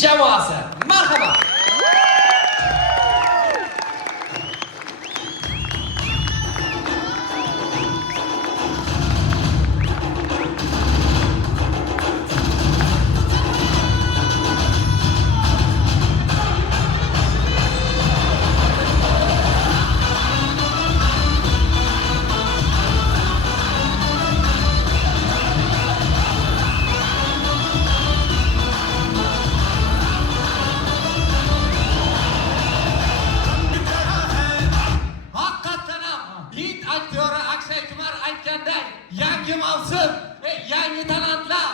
jamoasi. Marhaba. Yangi mavsum, yangi talantlar,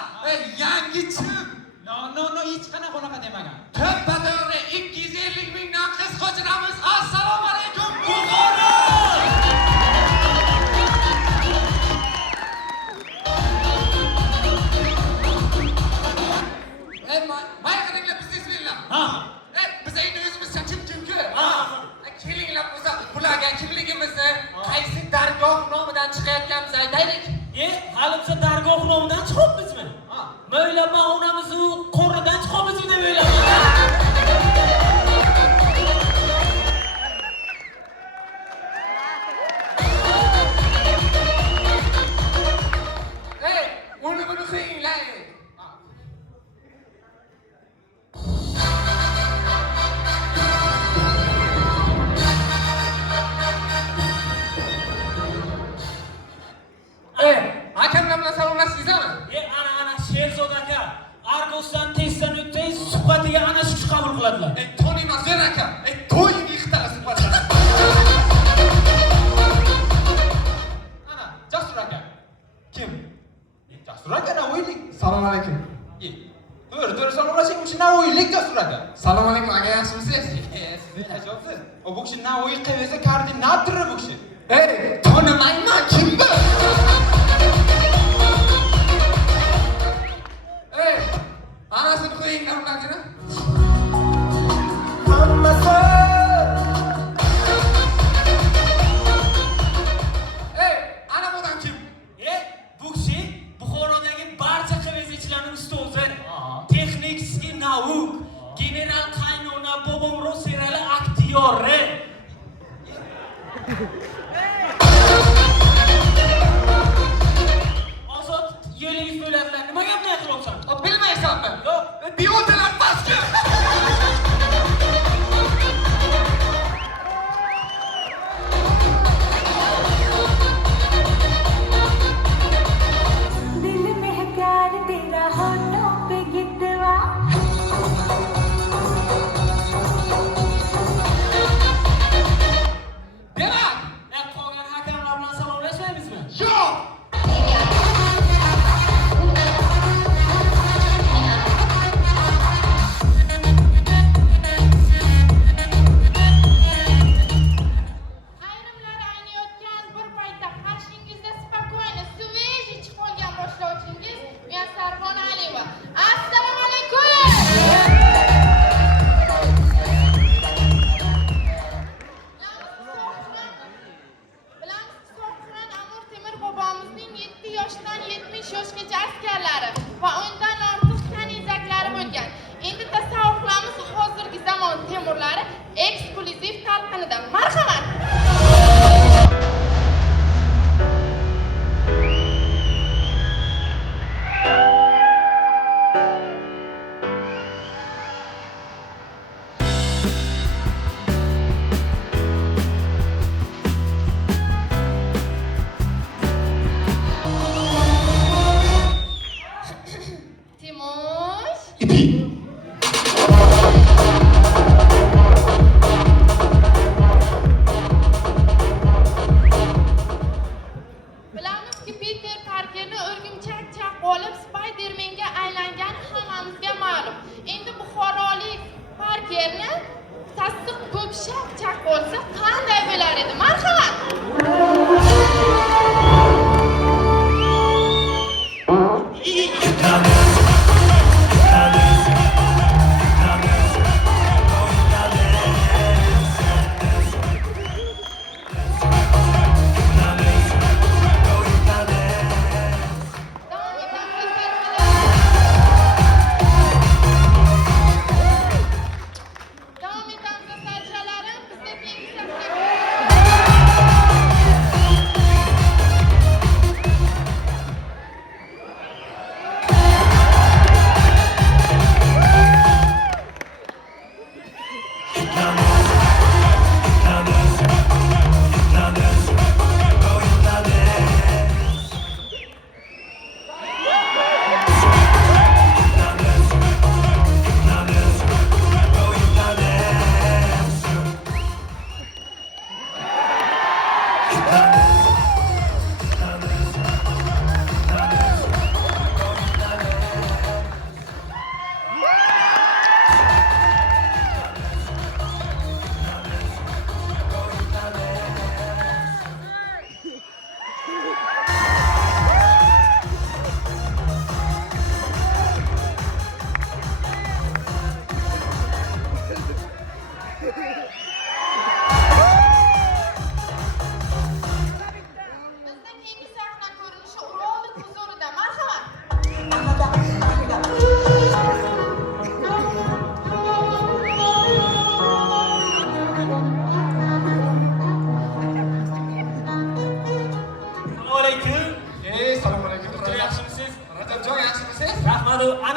yangi chim. No, hech qanaqa unaqa demagan. To'ppa-to'g'ri 250 mingdan qiz qo'shilamiz. Assalomu alaykum, Buxoro! Mayqaringlar bismillah. Ha. Biz endi o'zimizcha kim-ku? Kelinglar o'zi bularga kimligimizni, qaysi dargoh nomidan chiqayotganimizni aytaylik. Hali biz dargoh nomidan chiqibmizmi? Mo'ylama onamizni qo'ridan chiqibmizmi deb o'ylayman. Uni qo'yinglar. Akamlar bilan salomlashsizlarmi? Ana Sherzod aka, Argosdan testdan o'tding, suhbatiga ana shu qabul qiladilar. Toniyman zo'r aka. To'ying ixtara suhbatlar. Ana Jasur aka. Kim? Jasur aka Navoiylik. Assalomu alaykum. To'g'ri salomlashing, bu kishi Navoiylik Jasur aka. Assalomu alaykum, aka yaxshimisiz? Siz ajabsiz. Bu kishi Navoiy qilsa koordinatori bu kishi. Tonimayman, kim bu? Anasini qo'yinglar ularga. Hammasi. Ana bu odam kim? Bu kishi Buxorodagi barcha qivizchilarning ustozi. Texnikskiy nauk, general qaynona Bobomro seriali aktyori. Ozod yo'lingiz bo'ladilar. Nima gapni qilyapsan? Bilmaysanmi? Yo'q. Biyotalar pastga. दिल में है प्यार तेरा होठों पे गिरवा Demak, Qolgan hakamlar bilan salomlashmaymizmi? yo'q.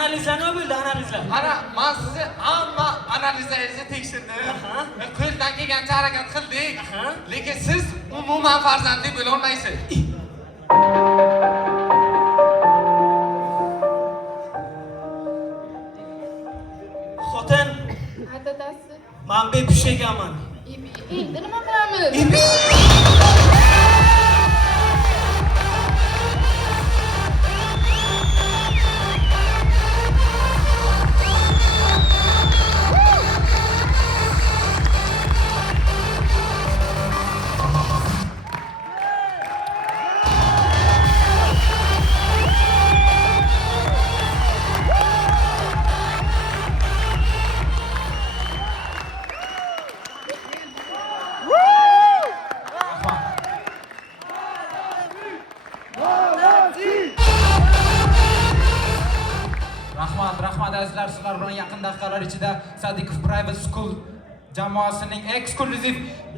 Analizlar nima bo'ldi, analizlar? Ana, men sizni hamma analizlaringizni tekshirdim. Qo'ldan kelgancha harakat qildik. Lekin siz umuman farzandli bo'la olmaysiz. Xotin, Dadasi. men bepush ekanman. Endi nima qilamiz? Rahmat azizlar, sizlar bilan yaqin daqiqalar ichida Sadikov Private School jamoasining eksklyuziv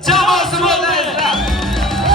jamoasi bo'ldi azizlar.